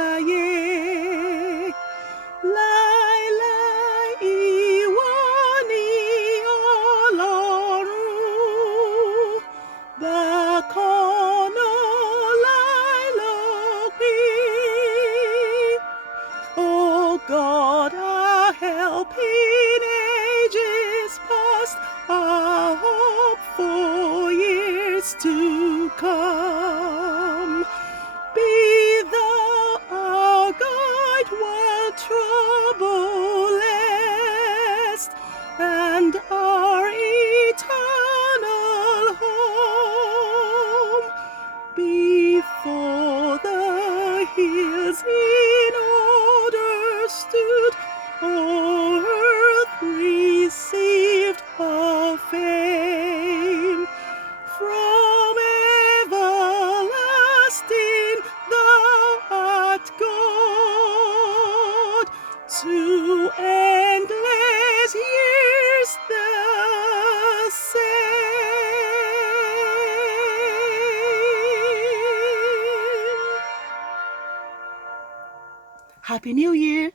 Bikatodaye Lai Lai Iwani Ọlọ́run bákan náà láì lópin. O God, our help in ages past, our hope for years to come. Be thou our guide while troublest, and our eternal home. Before the hills in order stood, earth received her fame. From everlasting thou art God, to endless years the same. Happy New Year!